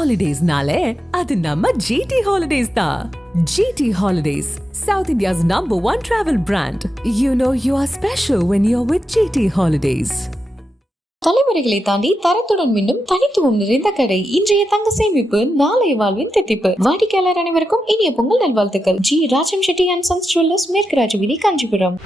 ஹாலிடேஸ்னாலே அது நம்ம ஜிடி ஹாலிடேஸ் தான். GT Holidays, South India's #1 travel brand. You know you are special when you're with GT Holidays. தலைமுறைகளை தாண்டி தரத்துடன் மீண்டும் தனித்துவம் நிறைந்த கடை. இன்றைய தங்க சேமிப்பு நாளைய வாழ்வின் தித்திப்பு. வாடிக்கையாளர் அனைவருக்கும் இனிய பொங்கல் நல்வாழ்த்துக்கள். G Rajam Chetty and sons jewellers, மேற்கு ராஜவீதி, காஞ்சிபுரம்.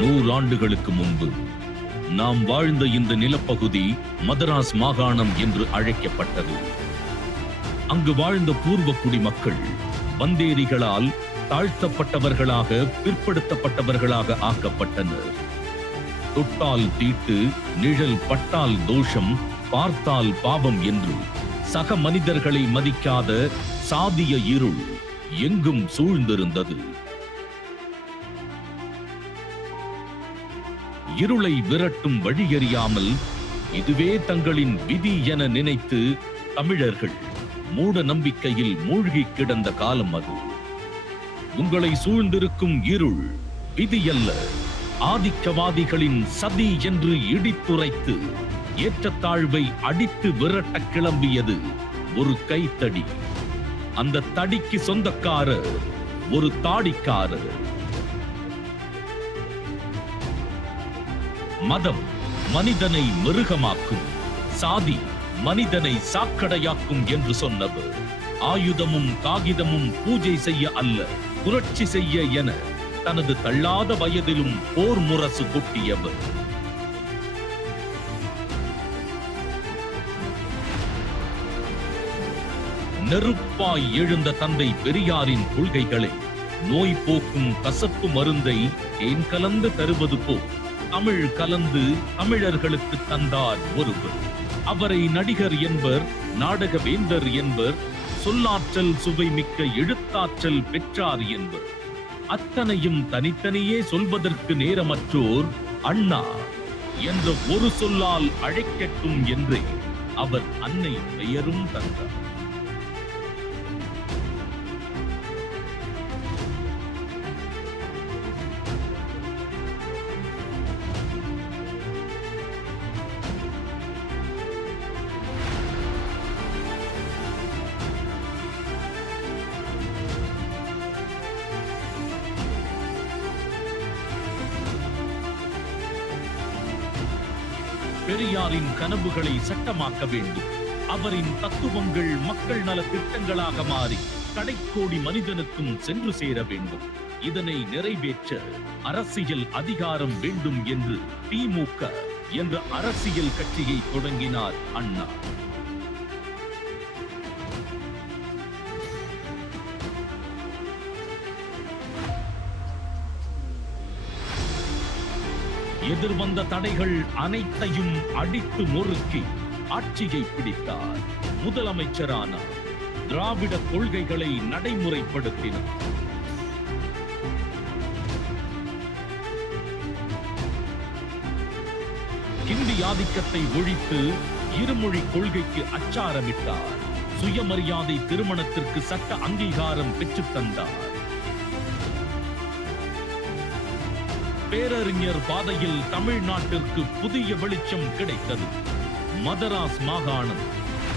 100 ஆண்டுகளுக்கு முன்பு நாம் வாழ்ந்த இந்த நிலப்பகுதி மதராஸ் மாகாணம் என்று அழைக்கப்பட்டது. அங்கு வாழ்ந்த பூர்வ குடிமக்கள் வந்தேரிகளால் தாழ்த்தப்பட்டவர்களாக, பிற்படுத்தப்பட்டவர்களாக ஆக்கப்பட்டனர். தொட்டால் தீட்டு, நிழல் பட்டால் தோஷம், பார்த்தால் பாவம் என்று சக மனிதர்களை மதிக்காத சாதிய இருள் எங்கும் சூழ்ந்திருந்தது. இருளை விரட்டும் வழியறியாமல் இதுவே தங்களின் விதி என நினைத்து தமிழர்கள் மூட நம்பிக்கையில் மூழ்கி கிடந்த காலம் அது. உங்களை சூழ்ந்திருக்கும் இருள் விதியல்ல, ஆதிக்கவாதிகளின் சதி என்று இடித்துரைத்து ஏற்றத்தாழ்வை அடித்து விரட்ட கிளம்பியது ஒரு கைத்தடி. அந்த தடிக்கு சொந்தக்காரர் ஒரு தாடிக்காரர். மதம் மனிதனை மிருகமாக்கும், சாதி மனிதனை சாக்கடையாக்கும் என்று சொன்னவர். ஆயுதமும் காகிதமும் பூஜை செய்ய அல்ல, புரட்சி செய்ய என தனது தள்ளாத வயதிலும் போர் முரசு கொட்டியவர். நெருப்பாய் எழுந்த தந்தை பெரியாரின் கொள்கைகளை நோய் போக்கும் கசப்பு மருந்தை தேன் கலந்து தருவது போல் தமிழ் கலந்து தமிழர்களுக்கு தந்தார் ஒருவர். அவரை நடிகர் என்பர், நாடக வேந்தர் என்பர், சொல்லாற்றல் சுவை மிக்க எழுத்தாற்றல் பெற்றார் என்பர். அத்தனையும் தனித்தனியே சொல்வதற்கு நேரமற்றோர் அண்ணா என்ற ஒரு சொல்லால் அழைக்கட்டும் என்றே அவர் அன்னை பெயரும் தந்தார். பெரியாரின் கனவுகளை சட்டமாக்க வேண்டும். அவரின் தத்துவங்கள் மக்கள் நல திட்டங்களாக மாறி கடைக்கோடி மனிதனுக்கும் சென்று சேர வேண்டும். இதனை நிறைவேற்ற அரசியல் அதிகாரம் வேண்டும் என்று திமுக என்ற அரசியல் கட்சியை தொடங்கினார் அண்ணா. எதிர்வந்த தடைகள் அனைத்தையும் அடித்து நொறுக்கி ஆட்சியை பிடித்தார். முதலமைச்சரானார். திராவிட கொள்கைகளை நடைமுறைப்படுத்தினார். ஹிந்தி ஆதிக்கத்தை ஒழித்து இருமொழி கொள்கைக்கு அச்சாரமிட்டார். சுயமரியாதை திருமணத்திற்கு சட்ட அங்கீகாரம் பெற்றுத் தந்தார். பேரறிஞர் பாதையில் தமிழ்நாட்டிற்கு புதிய வெளிச்சம் கிடைத்தது. மதராஸ் மாகாணம்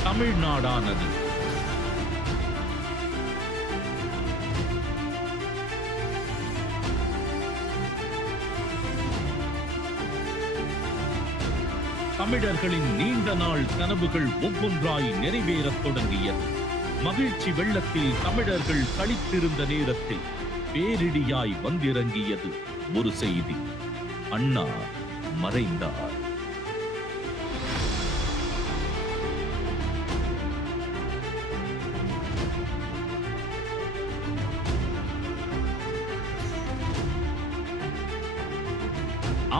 தமிழ்நாடானது. தமிழர்களின் நீண்ட நாள் கனவுகள் ஒவ்வொன்றாய் நிறைவேறத் தொடங்கியது. மகிழ்ச்சி வெள்ளத்தில் தமிழர்கள் களித்திருந்த நேரத்தில் பேரிடியாய் வந்திறங்கியது ஒரு செய்தி. அண்ணா மறைந்தார்.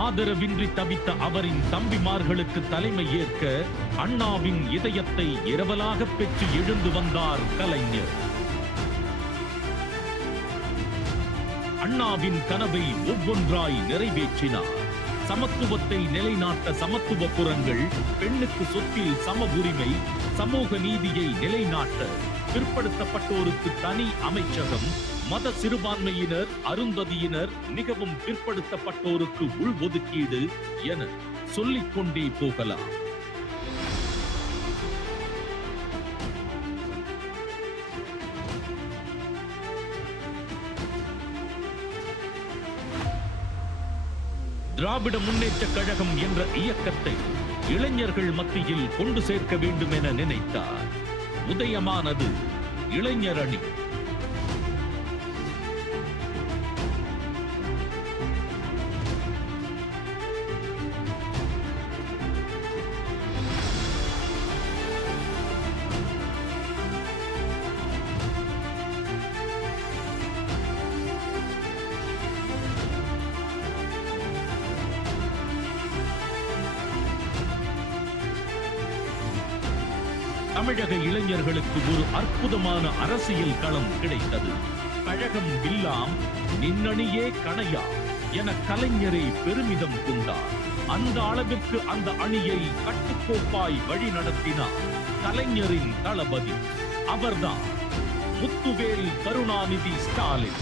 ஆதரவின்றி தவித்த அவரின் தம்பிமார்களுக்கு தலைமை ஏற்க அண்ணாவின் இதயத்தை இரவலாக பெற்று எழுந்து வந்தார் கலைஞர். அண்ணாவின் கனவை ஒவ்வொன்றாய் நிறைவேற்றினார். சமத்துவத்தை நிலைநாட்ட சமத்துவ புரங்கள், பெண்ணுக்கு சொத்தில் சம உரிமை, சமூக நீதியை நிலைநாட்ட பிற்படுத்தப்பட்டோருக்கு தனி அமைச்சகம், மத சிறுபான்மையினர், அருந்ததியினர், மிகவும் பிற்படுத்தப்பட்டோருக்கு உள்ஒதுக்கீடு என சொல்லிக் கொண்டே போகலாம். திராவிட முன்னேற்ற கழகம் என்ற இயக்கத்தை இளைஞர்கள் மத்தியில் கொண்டு சேர்க்க வேண்டும் என நினைத்தார். உதயமானது இளைஞர் அணி. தமிழக இளைஞர்களுக்கு ஒரு அற்புதமான அரசியல் களம் கிடைத்தது. கழகம் வில்லாம் நின்னணியே கணையா என கலைஞரை பெருமிதம் கொண்டார். அந்த அளவிற்கு அந்த அணியை கட்டுக்கோப்பாய் வழி நடத்தினார் கலைஞரின் தளபதி. அவர்தான் முத்துவேல் கருணாநிதி ஸ்டாலின்.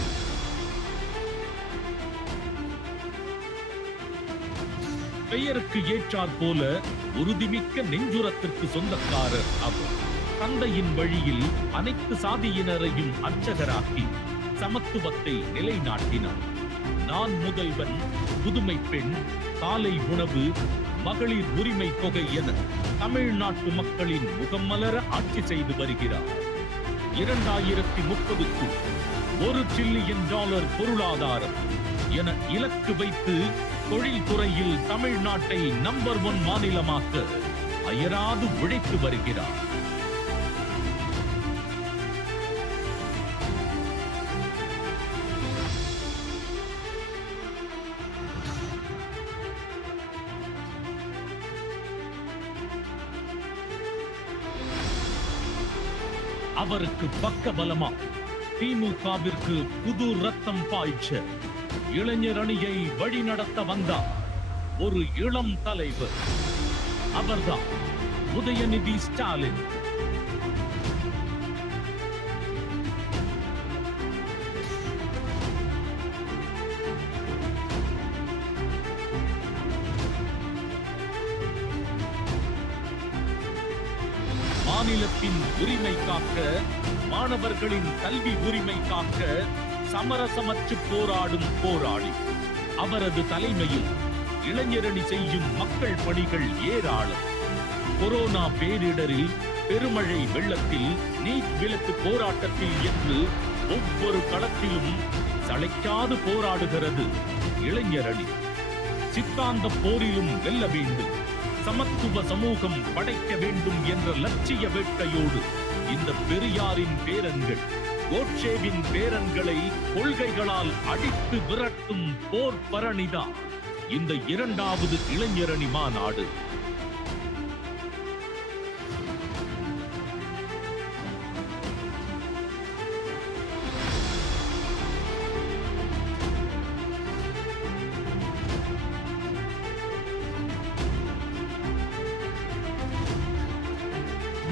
பெயருக்கு ஏற்றாற் போல உறுதிமிக்க நெஞ்சுரத்திற்கு சொந்தக்காரர் அவர். தந்தையின் வழியில் அனைத்து சாதியினரையும் அர்ச்சகராக்கி சமத்துவத்தை நிலைநாட்டினார். நான் முதல்வன், புதுமை பெண், காலை உணவு, மகளிர் உரிமை தொகை என தமிழ்நாட்டு மக்களின் முகம் மலர ஆட்சி செய்து வருகிறார். 2030க்குள் $1 டிரில்லியன் பொருளாதாரம் என இலக்கு வைத்து தொழில்துறையில் தமிழ்நாட்டை நம்பர் 1 மாநிலமாக்க அயராது உழைத்து வருகிறார். அவருக்கு பக்கபலமா திமுகவிற்கு புது ரத்தம் பாய்ச்ச இளைஞர் அணியை வழிநடத்த வந்தார் ஒரு இளம் தலைவர். அவர்தான் உதயநிதி ஸ்டாலின். மாநிலத்தின் உரிமை காக்க, மாணவர்களின் கல்வி உரிமை காக்க சமரசமற்று போராடும் போராளி. அவரது தலைமையில் இளைஞரணி செய்யும் மக்கள் பணிகள் ஏராளம். கொரோனா பேரிடரில், பெருமழை வெள்ளத்தில், நீட் விலக்கு போராட்டத்தில் என்று ஒவ்வொரு களத்திலும் சளைக்காது போராடுகிறது இளைஞரணி. சித்தாந்த போரிலும் வெல்ல வேண்டும், சமத்துவ சமூகம் படைக்க வேண்டும் என்ற லட்சிய வேட்கையோடு இந்த பெரியாரின் பேரன்கள், கோட்சேவின் பேரன்களை கொள்கைகளால் அடித்து விரட்டும் போர் பரணிதான் இந்த 2வது இளைஞரணி மாநாடு.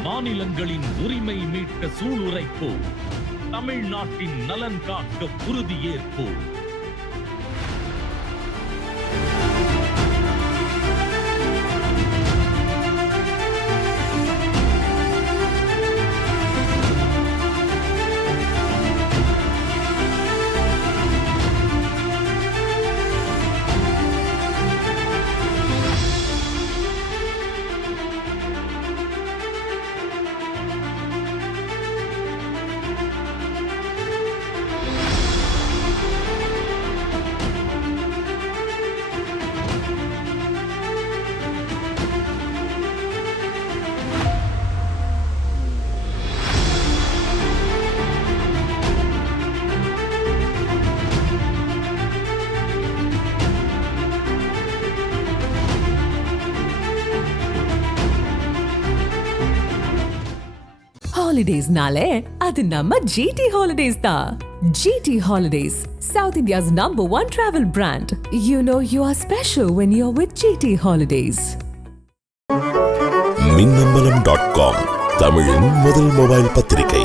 மாநிலங்களின் உரிமை மீட்க சூளுரைப்போம், தமிழ்நாட்டின் நலன் காக்க உறுதியேற்போம். ஹாலிடேஸ்னாலே அது நம்ம GT Holidays தான். GT Holidays, South India's #1 travel brand. You know you are special when you're with GT Holidays. மின்னம்பலம்.com தமிழின் முதல் மொபைல் பத்திரிகை.